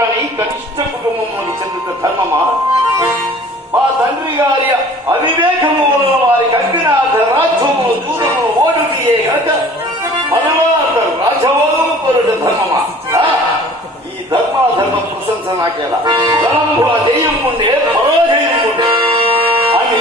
కానీ కనిష్ట కుటుంబములకు చెందిన ధర్మమా? మా తండ్రి గారి అవివేకము వలన వారి అగ్నాథ రాజ్యమును దూరము ఓడుకియే కనుక మనలో అందరు రాజ్యవాదము కొరట ధర్మమా? ఈ ధర్మ ప్రశంస నాకేలా ధనంభుల జయం ఉండే పరాజయం ఉండే అని